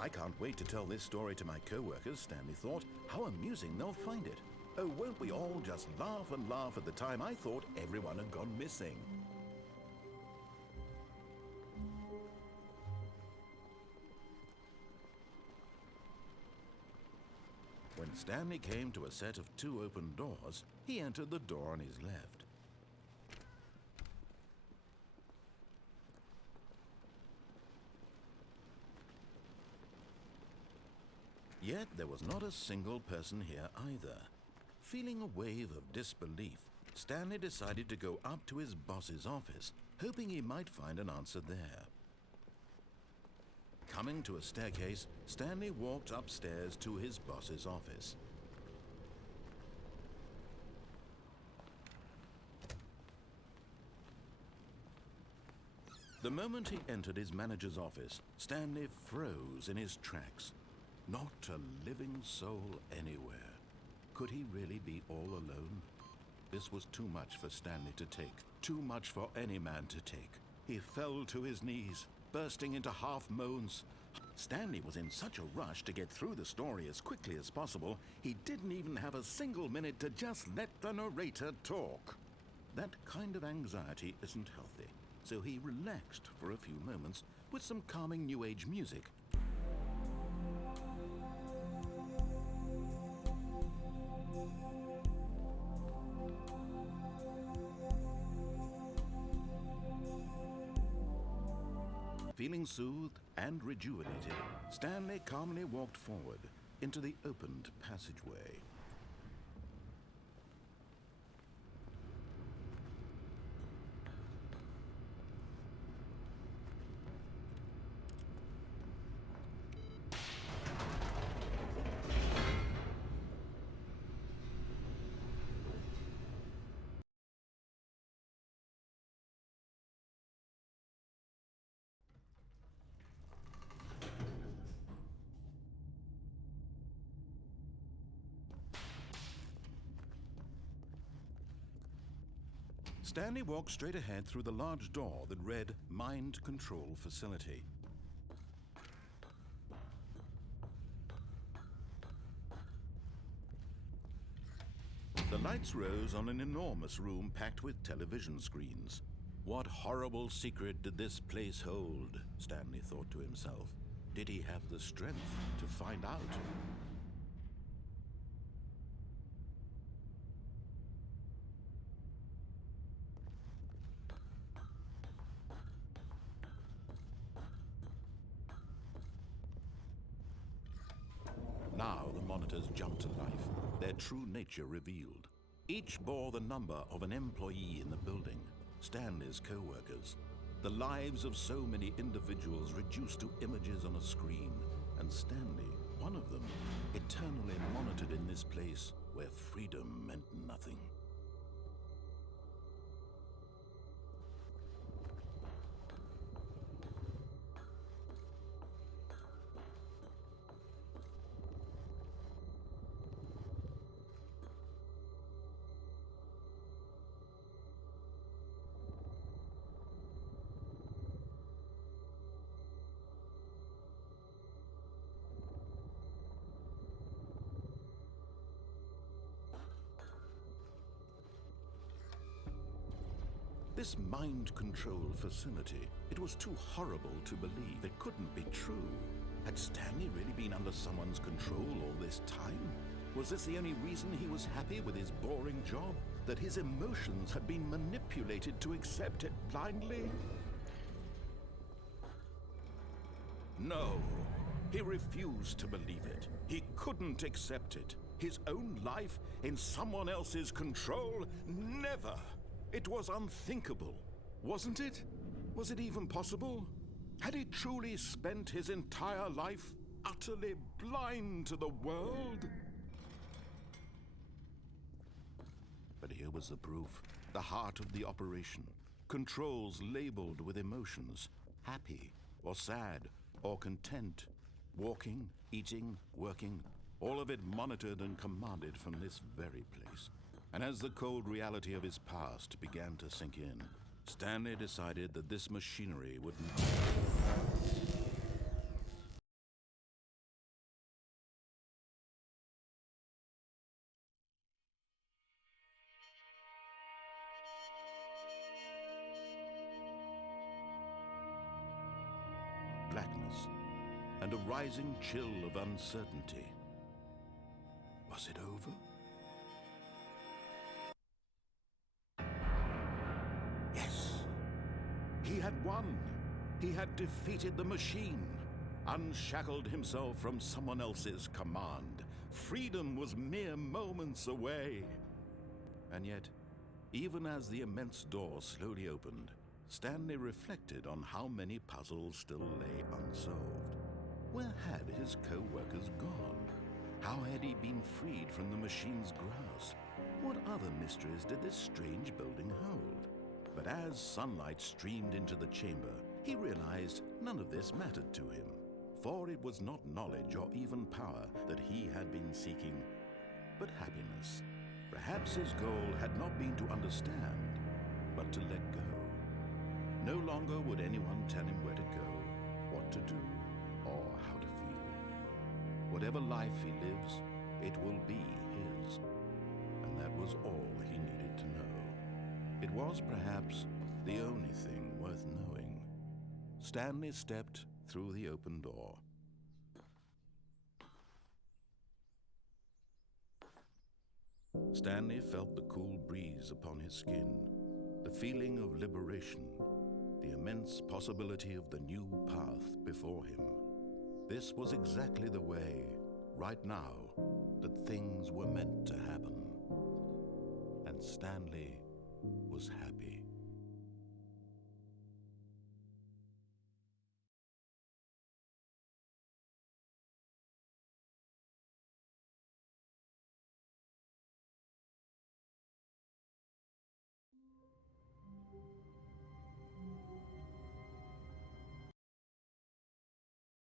I can't wait to tell this story to my co-workers, Stanley thought. How amusing they'll find it. Oh, won't we all just laugh and laugh at the time I thought everyone had gone missing. When Stanley came to a set of 2 open doors, he entered the door on his left. Yet there was not a single person here either. Feeling a wave of disbelief, Stanley decided to go up to his boss's office, hoping he might find an answer there. Coming to a staircase, Stanley walked upstairs to his boss's office. The moment he entered his manager's office, Stanley froze in his tracks. Not a living soul anywhere. Could he really be all alone? This was too much for Stanley to take, too much for any man to take. He fell to his knees, bursting into half moans. Stanley was in such a rush to get through the story as quickly as possible, he didn't even have a single minute to just let the narrator talk. That kind of anxiety isn't healthy, so he relaxed for a few moments with some calming New Age music. Feeling soothed and rejuvenated, Stanley calmly walked forward into the opened passageway. Stanley walked straight ahead through the large door that read Mind Control Facility. The lights rose on an enormous room packed with television screens. What horrible secret did this place hold? Stanley thought to himself. Did he have the strength to find out? Now the monitors jumped to life, their true nature revealed. Each bore the number of an employee in the building, Stanley's co-workers. The lives of so many individuals reduced to images on a screen, and Stanley, one of them, eternally monitored in this place where freedom meant nothing. This mind control facility, it was too horrible to believe. It couldn't be true. Had Stanley really been under someone's control all this time? Was this the only reason he was happy with his boring job? That his emotions had been manipulated to accept it blindly? No, he refused to believe it. He couldn't accept it. His own life in someone else's control? Never! It was unthinkable, wasn't it? Was it even possible? Had he truly spent his entire life utterly blind to the world? But here was the proof, the heart of the operation. Controls labeled with emotions, happy or sad or content, walking, eating, working, all of it monitored and commanded from this very place. And as the cold reality of his past began to sink in, Stanley decided that this machinery would not blackness and a rising chill of uncertainty. Was it over? Yes! He had won! He had defeated the machine, unshackled himself from someone else's command. Freedom was mere moments away. And yet, even as the immense door slowly opened, Stanley reflected on how many puzzles still lay unsolved. Where had his co-workers gone? How had he been freed from the machine's grasp? What other mysteries did this strange building hold? But as sunlight streamed into the chamber, he realized none of this mattered to him, for it was not knowledge or even power that he had been seeking, but happiness. Perhaps his goal had not been to understand, but to let go. No longer would anyone tell him where to go, what to do, or how to feel. Whatever life he lives, it will be his. And that was all he needed to know. It was perhaps the only thing worth knowing. Stanley stepped through the open door. Stanley felt the cool breeze upon his skin, the feeling of liberation, the immense possibility of the new path before him. This was exactly the way, right now, that things were meant to happen. And Stanley was happy.